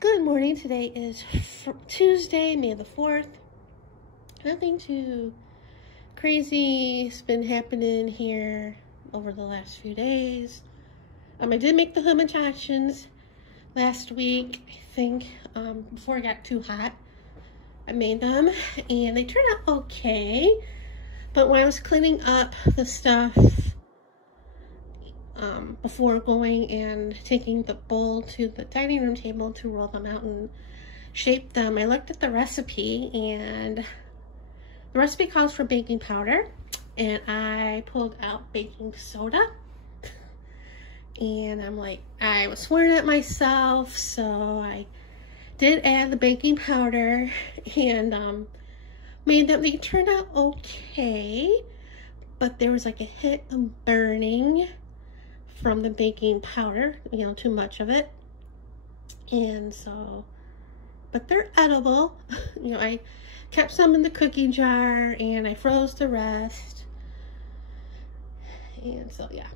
Good morning. Today is Tuesday, May the 4th. Nothing too crazy has been happening here over the last few days. I did make the hummus last week, I think, before it got too hot. I made them and they turned out okay. But when I was cleaning up the stuff before going and taking the bowl to the dining room table to roll them out and shape them, I looked at the recipe, and the recipe calls for baking powder, and I pulled out baking soda, and I'm like, I was swearing at myself, so I did add the baking powder and made them. They turned out okay, but there was like a hit of burning from the baking powder, too much of it. And so, but they're edible. I kept some in the cookie jar and I froze the rest. And so, yeah.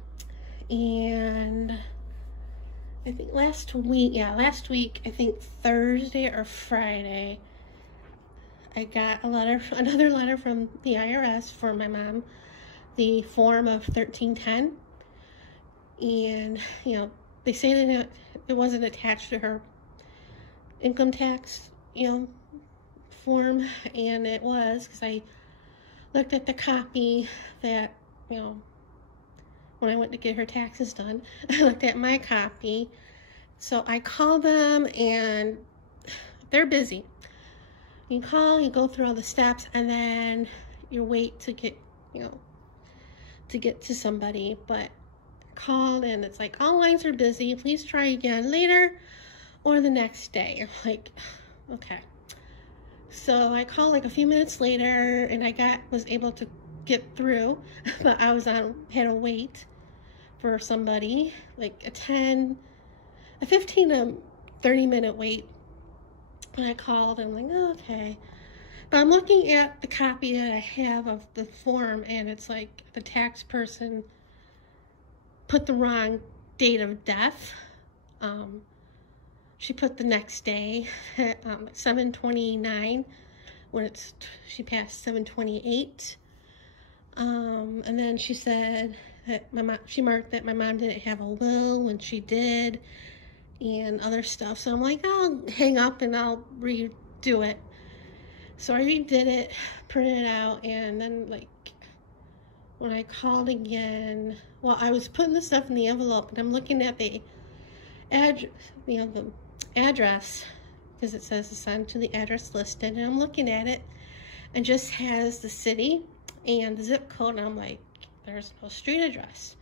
And I think last week, I think Thursday or Friday, I got another letter from the IRS for my mom, the form of 1310. And, they say that it wasn't attached to her income tax, form, and it was, because I looked at the copy that, when I went to get her taxes done, I looked at my copy. So I called them and they're busy. You call, you go through all the steps, and then you wait to get, to get to somebody. But called and it's like, all lines are busy, please try again later or the next day. I'm like, okay. So I called like a few minutes later and I was able to get through, but I had to wait for somebody, like a 15 to 30 minute wait. And I called and I'm like, oh, okay. But I'm looking at the copy that I have of the form, and it's like the tax person put the wrong date of death. She put the next day at 7/29 when she passed 7/28. And then she said that she marked that my mom didn't have a will when she did, and other stuff. So I'm like, I'll hang up and I'll redo it. So I redid it, printed it out, and then like when I called again, well, I was putting the stuff in the envelope, and I'm looking at the address, the address, because it says to send to the address listed, and I'm looking at it and just has the city and the zip code, and I'm like, there's no street address.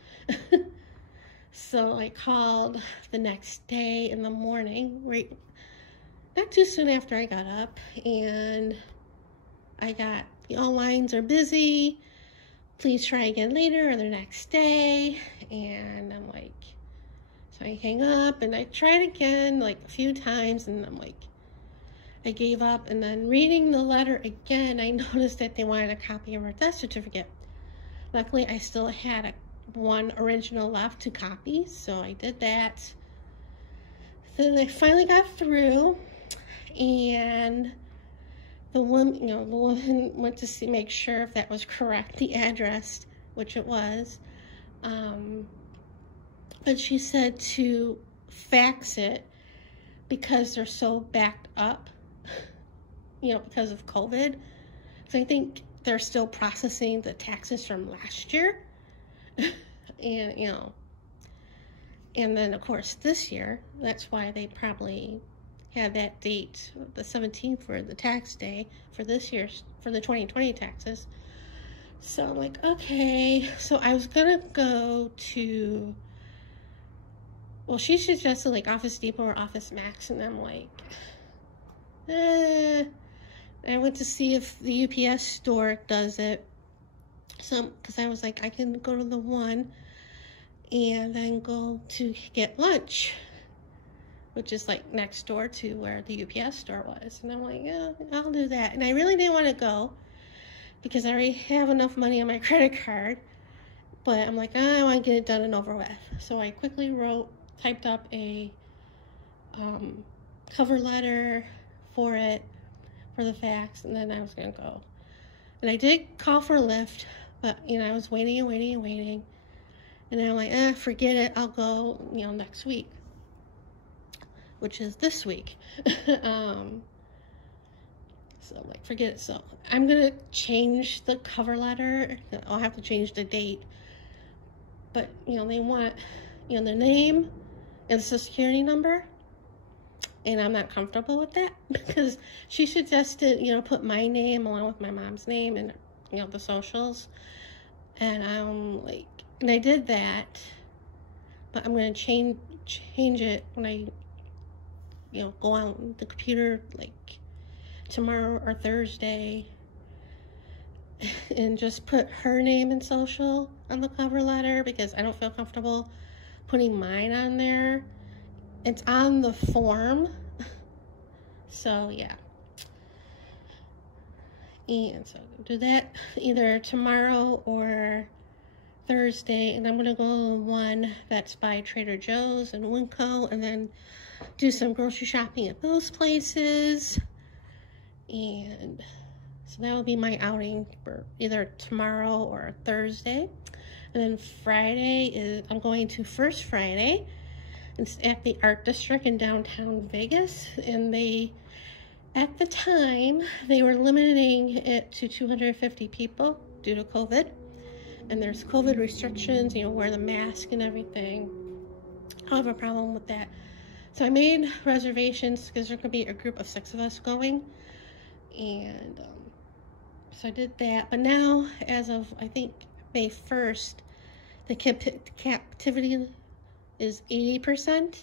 So I called the next day in the morning, right, not too soon after I got up, and I got, all lines are busy, please try again later or the next day. And I'm like, so I hang up and I tried again like a few times, and I'm like, I gave up. And then reading the letter again, I noticed that they wanted a copy of her death certificate. Luckily, I still had one original left to copy, so I did that. Then I finally got through, and the woman went to make sure if that was correct, the address, which it was. But she said to fax it because they're so backed up, because of COVID. So I think they're still processing the taxes from last year. And, and then of course this year, that's why they probably had that date, the 17th, for the tax day for this year's, for the 2020 taxes. So I'm like, okay. So I was gonna go to, well, she suggested like Office Depot or Office Max, and I'm like, I went to see if the UPS store does it. So, because I was like, I can go to the one and then go to get lunch, which is like next door to where the UPS store was. And I'm like, yeah, I'll do that. And I really didn't want to go because I already have enough money on my credit card. But I'm like, I want to get it done and over with. So I quickly typed up a cover letter for it, for the fax, and then I was gonna go. And I did call for a lift, but, you know, I was waiting and waiting and waiting. And I'm like, forget it, I'll go, you know, next week. Which is this week. So I'm like, forget it. So I'm gonna change the cover letter. I'll have to change the date. But, you know, they want, you know, the name and the Social Security number. And I'm not comfortable with that because she suggested, you know, put my name along with my mom's name and, you know, the socials. And I'm like, and I did that, but I'm going to change it when I, you know, go on the computer, like, tomorrow or Thursday, and just put her name and social on the cover letter because I don't feel comfortable putting mine on there. It's on the form, so yeah. And so I'll do that either tomorrow or Thursday, and I'm gonna go to one that's by Trader Joe's and Winco, and then do some grocery shopping at those places. And so that will be my outing for either tomorrow or Thursday. And then Friday is, I'm going to First Friday. It's at the Art District in downtown Vegas. And they, at the time, they were limiting it to 250 people due to COVID. And there's COVID restrictions, you know, wear the mask and everything. I don't have a problem with that. So I made reservations because there could be a group of 6 of us going. And so I did that, but now as of I think May 1st, the captivity is 80%.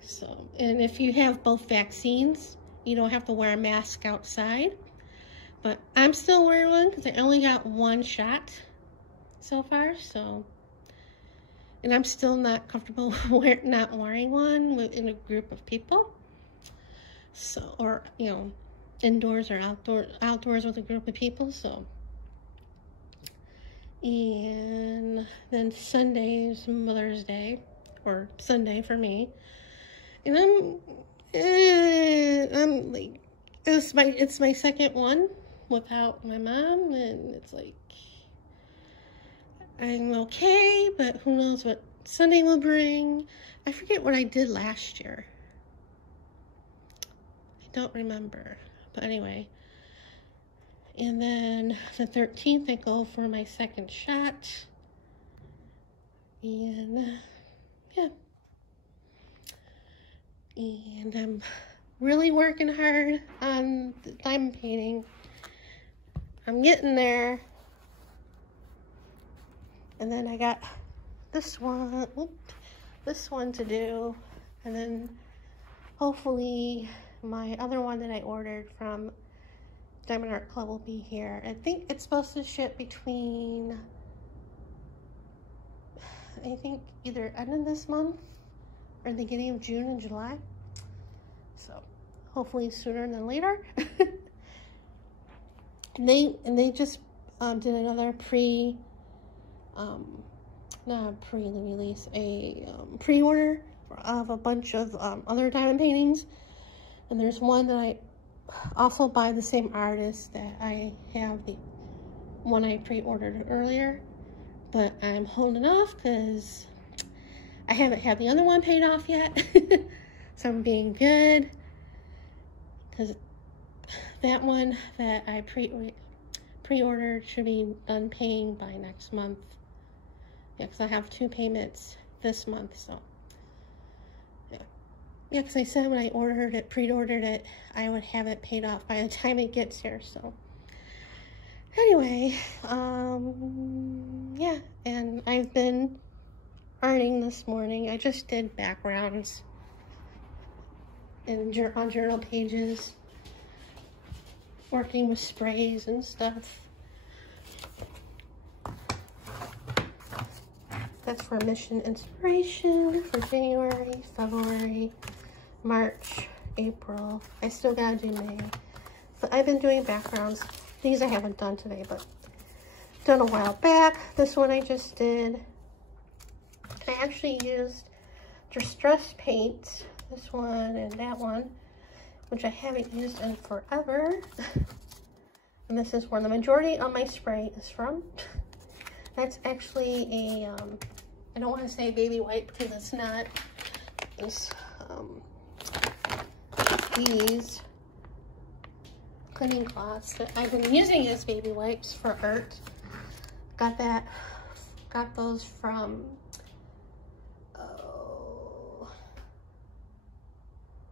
So, and if you have both vaccines, you don't have to wear a mask outside. But I'm still wearing one because I only got 1 shot so far. So, and I'm still not comfortable not wearing one in a group of people. So, or you know, indoors or outdoors with a group of people. So, and then Sunday is Mother's Day, or Sunday for me, and I'm like, it's my second one without my mom, and it's like I'm okay, but who knows what Sunday will bring. I forget what I did last year. I don't remember. But anyway, and then the 13th, I go for my second shot, and yeah, and I'm really working hard on the diamond painting. I'm getting there, and then I got this one to do, and then hopefully my other one that I ordered from Diamond Art Club will be here. I think it's supposed to ship between, I think, either end of this month or the beginning of June and July. So hopefully sooner than later. and they just did another pre-release, pre-order of a bunch of other diamond paintings. And there's one that I also by the same artist that I have the one I pre-ordered earlier, but I'm holding off because I haven't had the other one paid off yet. So I'm being good, because that one that I pre-ordered should be done paying by next month. Yeah, because I have 2 payments this month, so yeah, because I said when I pre-ordered it, I would have it paid off by the time it gets here. So anyway, yeah, and I've been arting this morning. I just did backgrounds and on journal pages, working with sprays and stuff. That's for Mission Inspiration for January, February, March, April. I still gotta do May. But I've been doing backgrounds. These I haven't done today, but done a while back. This one I just did. I actually used distress paint this one and that one, which I haven't used in forever. And this is where the majority of my spray is from. That's actually a, I don't want to say baby wipe because it's not. It's these cleaning cloths that I've been using as baby wipes for art. Got those from, oh,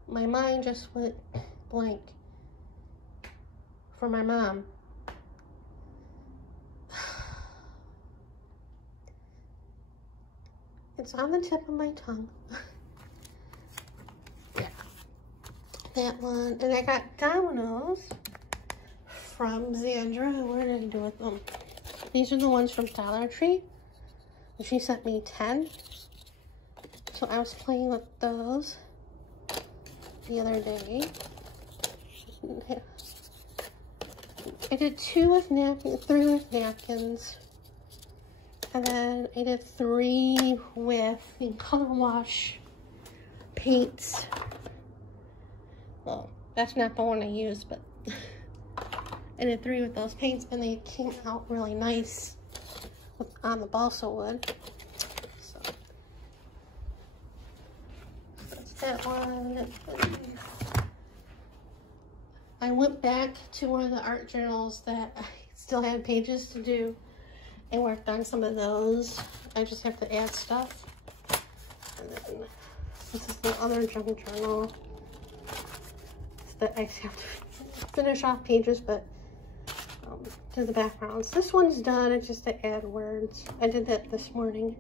my mind just went blank. For my mom. It's on the tip of my tongue. Yeah. That one. And I got dominoes from Zandra. What did I do with them? These are the ones from Dollar Tree. And she sent me 10. So I was playing with those the other day. I did 2 with napkins, 3 with napkins, and then I did 3 with the color wash paints. Well, that's not the one I used, but I did 3 with those paints, and they came out really nice on the balsa wood. So that's that one. I went back to one of the art journals that I still had pages to do and worked on some of those. I just have to add stuff. And then this is the other junk journal that I have to finish off pages, but do the backgrounds. This one's done. It's just to add words. I did that this morning.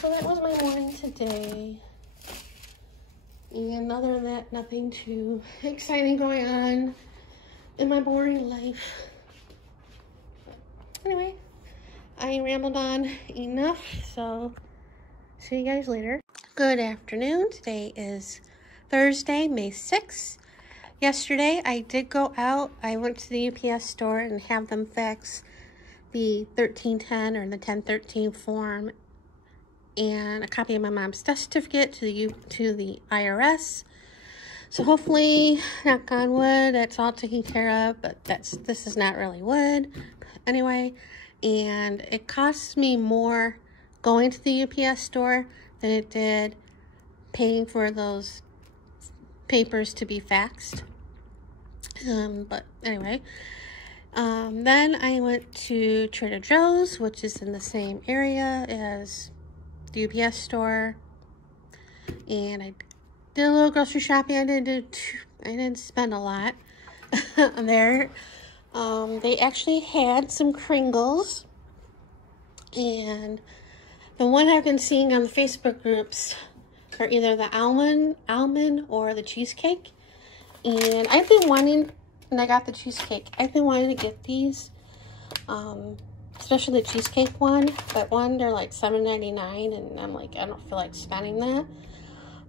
So that was my morning today. And other than that, nothing too exciting going on in my boring life. Anyway, I rambled on enough, so see you guys later. Good afternoon. Today is Thursday, May 6th. Yesterday, I did go out. I went to the UPS store and have them fax the 1310 or the 1013 form and a copy of my mom's death certificate to the IRS. So hopefully, knock on wood, that's all taken care of, but this is not really wood. Anyway, and it costs me more going to the UPS store than it did paying for those papers to be faxed. But anyway, then I went to Trader Joe's, which is in the same area as the UPS store, and I did a little grocery shopping. I didn't spend a lot there. They actually had some Kringles, and the one I've been seeing on the Facebook groups are either the almond or the cheesecake. And I've been wanting, and I got the cheesecake. I've been wanting to get these, especially the cheesecake one. But one, they're like $7.99, and I'm like, I don't feel like spending that.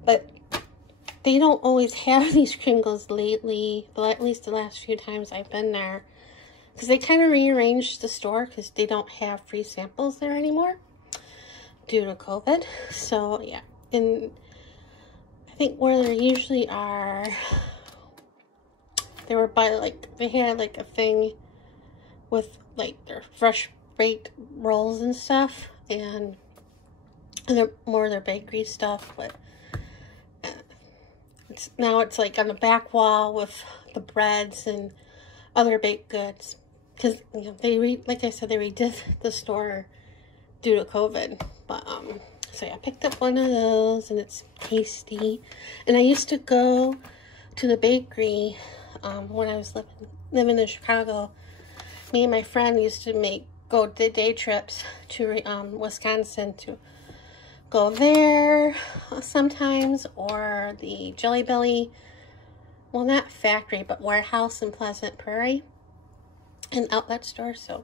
But they don't always have these Kringles lately, at least the last few times I've been there. Because they kind of rearranged the store because they don't have free samples there anymore due to COVID. So, yeah. And I think where they usually are, they were by, like, they had, like, a thing with, like, their fresh baked rolls and stuff. And they're more of their bakery stuff, but now it's like on the back wall with the breads and other baked goods, because you know like I said, they redid the store due to COVID. But so yeah, I picked up one of those, and it's tasty. And I used to go to the bakery when I was living in Chicago. Me and my friend used to go day trips to Wisconsin to go there sometimes, or the Jelly Belly, well, not factory, but warehouse in Pleasant Prairie, an outlet store. So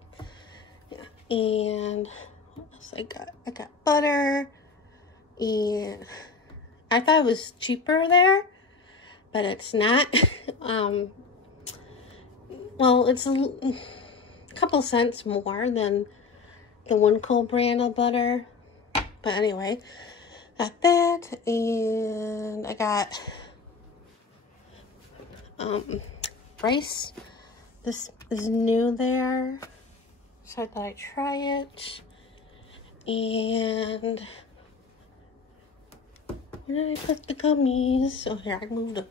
yeah. And what else I got butter, and I thought it was cheaper there, but it's not. Well, it's a couple cents more than the Funko brand of butter. But anyway, got that, and I got rice. This is new there, so I thought I'd try it. And where did I put the gummies? Oh, here, I moved them.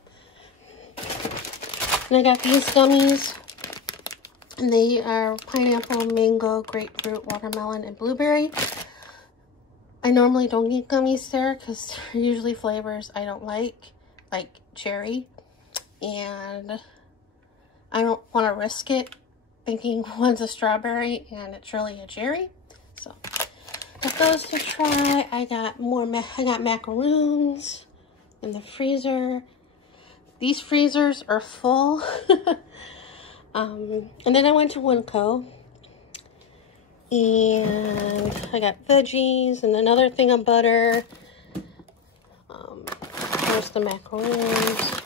And I got these gummies, and they are pineapple, mango, grapefruit, watermelon, and blueberry. I normally don't get gummies there because they're usually flavors I don't like cherry, and I don't want to risk it thinking one's a strawberry and it's really a cherry. So got those to try. I got macaroons in the freezer. These freezers are full. And then I went to Funko, and I got veggies and another thing of butter. There's the macaroons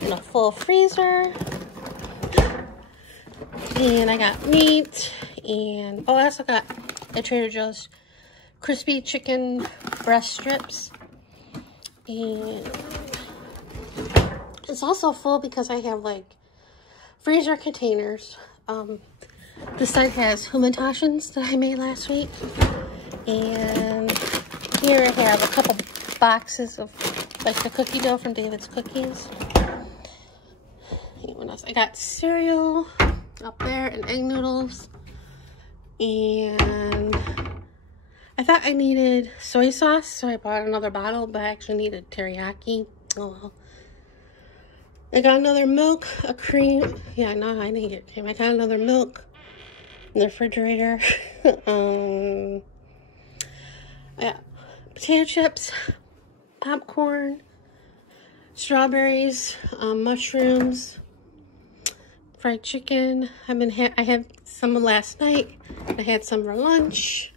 in a full freezer. And I got meat, and oh, I also got at Trader Joe's crispy chicken breast strips. And it's also full because I have like freezer containers. This side has hummintoshins that I made last week, and here I have a couple boxes of like the cookie dough from David's Cookies. And what else? I got cereal up there and egg noodles, and I thought I needed soy sauce, so I bought another bottle, but I actually needed teriyaki. Oh well. I got another milk, a cream. Yeah, no, I didn't get cream. I got another milk in the refrigerator. Yeah, potato chips, popcorn, strawberries, mushrooms, fried chicken. I had some last night. I had some for lunch,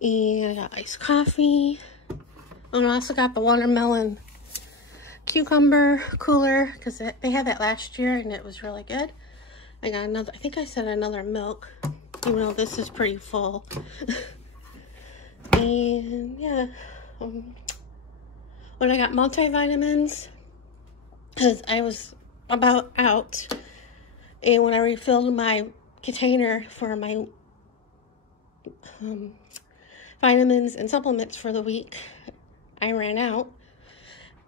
and I got iced coffee. And I also got the watermelon cucumber cooler because they had that last year and it was really good. I got another, I think I said another milk, even though this is pretty full. And yeah, when I got multivitamins because I was about out, and when I refilled my container for my vitamins and supplements for the week, I ran out.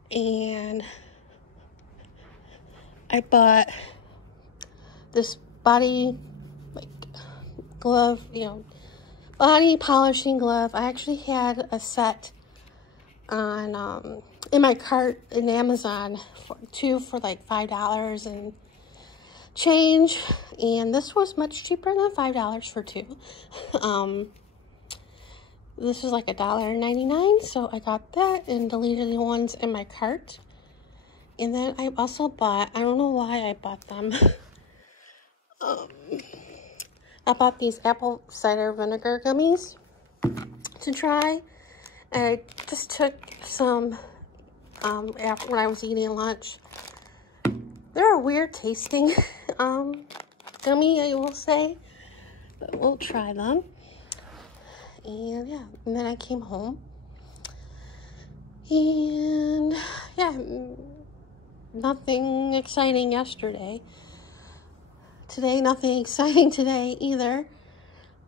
And I bought this body glove, body polishing glove. I actually had a set on in my cart in Amazon for like $5 and change, and this was much cheaper than $5 for two. This was like $1.99, so I got that and deleted the ones in my cart. And then I also bought, I don't know why I bought them. I bought these apple cider vinegar gummies to try. And I just took some after when I was eating lunch. They're a weird tasting gummy, I will say, but we'll try them. And yeah, and then I came home, and yeah, nothing exciting yesterday. Today, nothing exciting today either.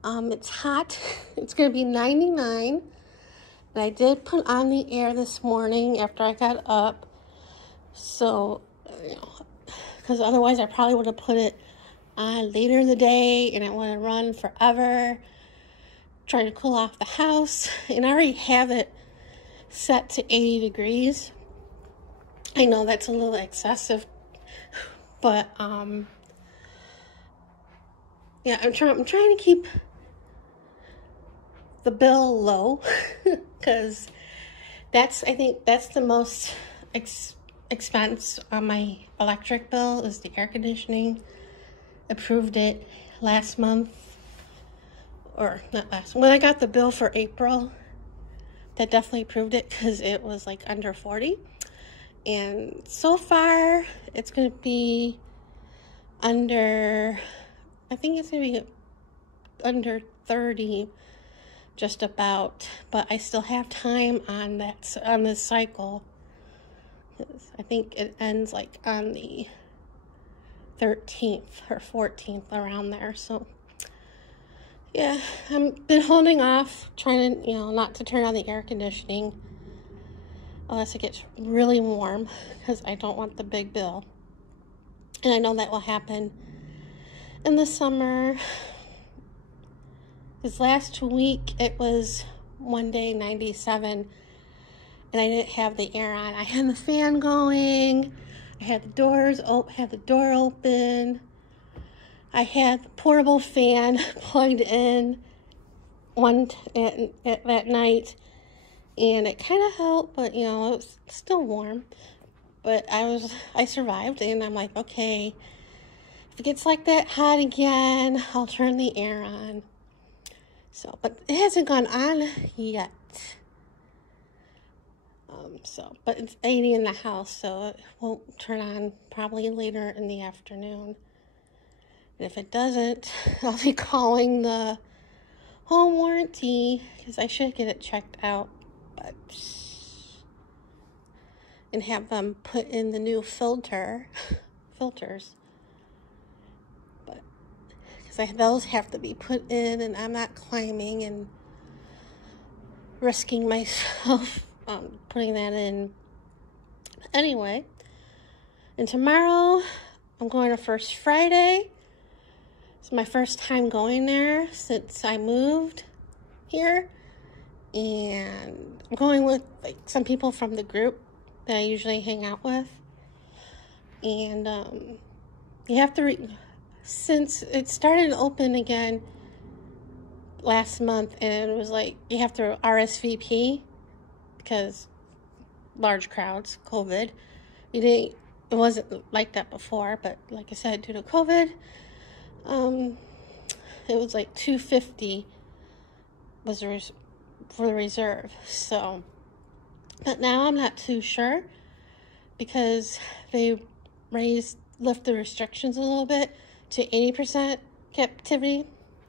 It's hot. It's gonna be 99, and I did put on the air this morning after I got up, so because otherwise I probably would have put it on later in the day, and it would have run forever. Trying to cool off the house, and I already have it set to 80 degrees. I know that's a little excessive, but yeah, I'm trying to keep the bill low because I think that's the most expense on my electric bill is the air conditioning. Approved it last month. Or not last, when I got the bill for April, that definitely proved it because it was like under 40. And so far, it's going to be under, I think it's going to be under 30 just about, but I still have time on that, on this cycle. I think it ends like on the 13th or 14th, around there. So yeah, I've been holding off, trying to, not to turn on the air conditioning unless it gets really warm, because I don't want the big bill. And I know that will happen in the summer. Because last week it was one day 97, and I didn't have the air on. I had the fan going. I had the doors open, had the door open. I had the portable fan plugged in at that night, and it kind of helped, but it was still warm. But I survived, and I'm like, okay, if it gets like that hot again, I'll turn the air on. So, but it hasn't gone on yet. But it's 80 in the house, so it won't turn on probably later in the afternoon. And if it doesn't, I'll be calling the home warranty, because I should get it checked out, and have them put in the new filters. But because those have to be put in, and I'm not climbing and risking myself putting that in. Anyway, and tomorrow I'm going to First Friday. It's my first time going there since I moved here, and I'm going with some people from the group that I usually hang out with. And you have to since it started open again last month, and it was like you have to RSVP because large crowds, COVID. It wasn't like that before, but like I said, due to COVID, it was like $250 was for the reserve. So, but now I'm not too sure, because they lift the restrictions a little bit to 80% capacity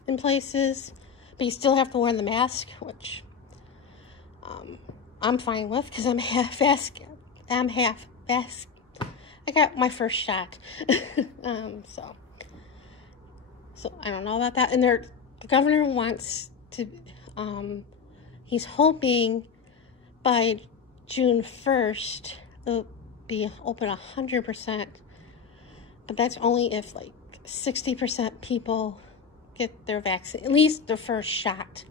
in places, but you still have to wear the mask, which I'm fine with, because I'm half vax. I got my first shot. So I don't know about that. And the governor wants to, he's hoping by June 1st it'll be open 100%, but that's only if like 60% people get their vaccine, at least their first shot.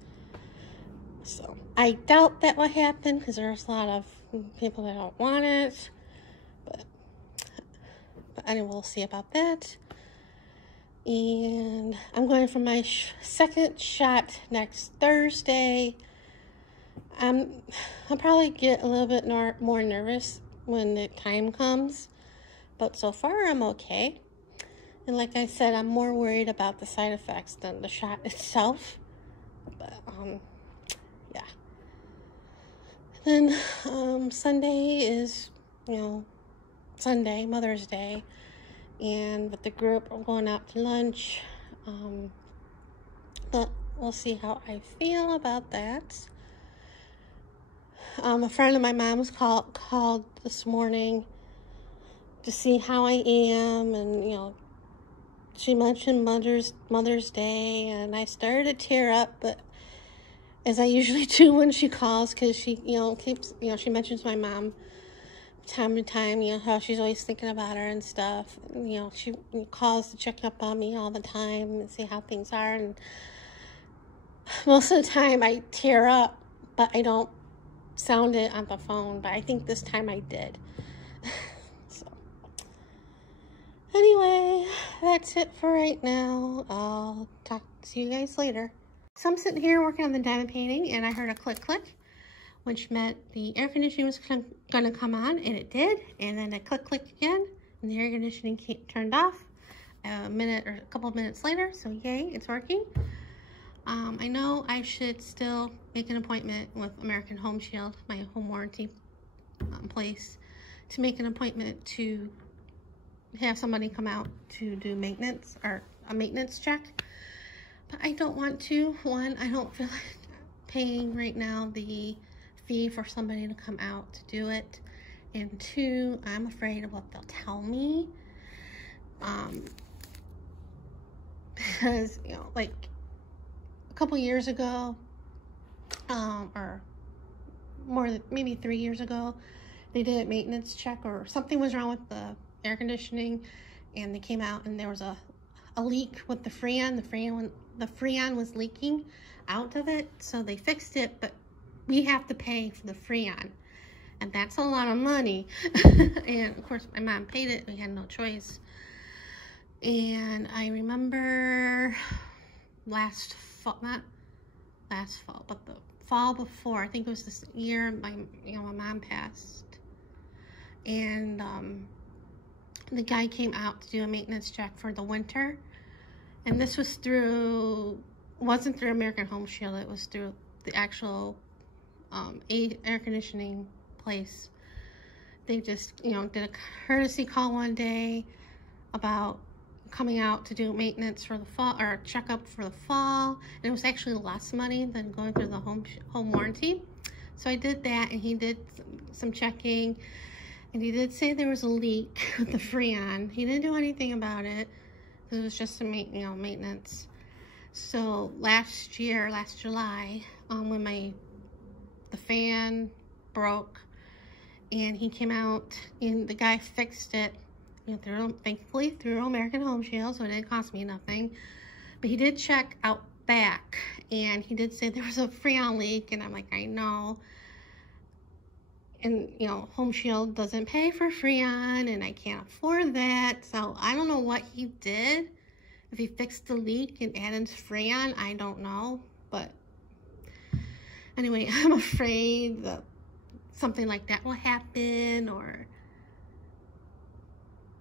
So I doubt that will happen, because there's a lot of people that don't want it, but anyway, we'll see about that. And I'm going for my second shot next Thursday. I'll probably get a little bit more nervous when the time comes, but so far I'm okay. And like I said, I'm more worried about the side effects than the shot itself. But yeah. Then Sunday is, Sunday, Mother's Day, and with the group I'm going out to lunch. But we'll see how I feel about that. A friend of my mom's called this morning to see how I am, and she mentioned Mother's Day, and I started to tear up, but as I usually do when she calls, because she keeps she mentions my mom time to time, how she's always thinking about her and stuff. And, she calls to check up on me all the time and see how things are, and most of the time I tear up, but I don't sound it on the phone, but I think this time I did. So anyway, that's it for right now. I'll talk to you guys later. So I'm sitting here working on the diamond painting, and I heard a click click, which meant the air conditioning was gonna come on, and it did. And then it click click again, and the air conditioning turned off a minute or a couple of minutes later. So yay, it's working. I know I should still make an appointment with American Home Shield, my home warranty place, to make an appointment to have somebody come out to do maintenance, or a maintenance check. but I don't want to. One, I don't feel like paying right now the fee for somebody to come out to do it. And two, I'm afraid of what they'll tell me. Because, you know, like a couple years ago, or more than maybe 3 years ago, they did a maintenance check, or something was wrong with the air conditioning, and they came out and there was a leak with the Freon. The Freon was leaking out of it, so they fixed it, but we have to pay for the Freon, and that's a lot of money. And of course my mom paid it. We had no choice. And I remember last fall, not last fall, but the fall before, I think it was this year, my mom passed, and the guy came out to do a maintenance check for the winter, and this was wasn't through American Home Shield, it was through the actual air conditioning place. They just, you know, did a courtesy call one day about coming out to do maintenance for the fall, or checkup for the fall, and it was actually less money than going through the home warranty. So I did that, and he did some checking, and he did say there was a leak with the Freon. He didn't do anything about it. It was just some maintenance. So last July, when the fan broke, and he came out and the guy fixed it, you know, thankfully through American Home Shield, so it didn't cost me nothing. But he did check out back, and he did say there was a Freon leak, and I'm like, I know. And, you know, Home Shield doesn't pay for Freon, and I can't afford that. So I don't know what he did. If he fixed the leak and added Freon, I don't know. But anyway, I'm afraid that something like that will happen, or,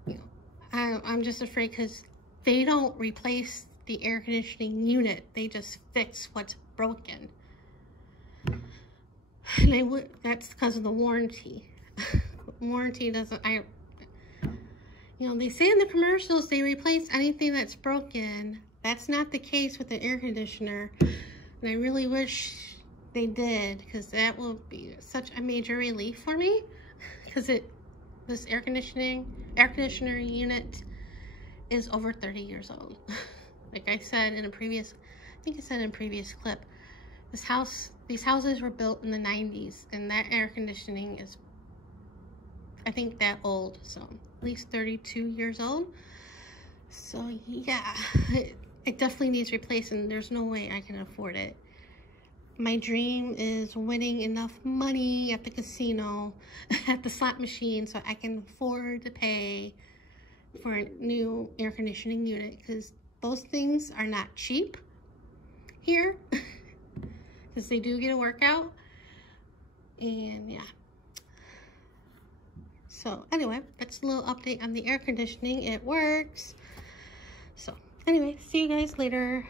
you know, I'm just afraid because they don't replace the air conditioning unit. They just fix what's broken. And that's because of the warranty. Warranty doesn't, you know, they say in the commercials they replace anything that's broken. That's not the case with the air conditioner. And I really wish they did, because that will be such a major relief for me. Because this air conditioner unit is over 30 years old. Like I said in a previous, I think I said in a previous clip, these houses were built in the 90s, and that air conditioning is, I think, that old, so at least 32 years old. So yeah, it definitely needs replacing. There's no way I can afford it. My dream is winning enough money at the casino, at the slot machine, so I can afford to pay for a new air conditioning unit, because those things are not cheap here. Because they do get a workout. And yeah. So anyway, that's a little update on the air conditioning. It works. So anyway, see you guys later.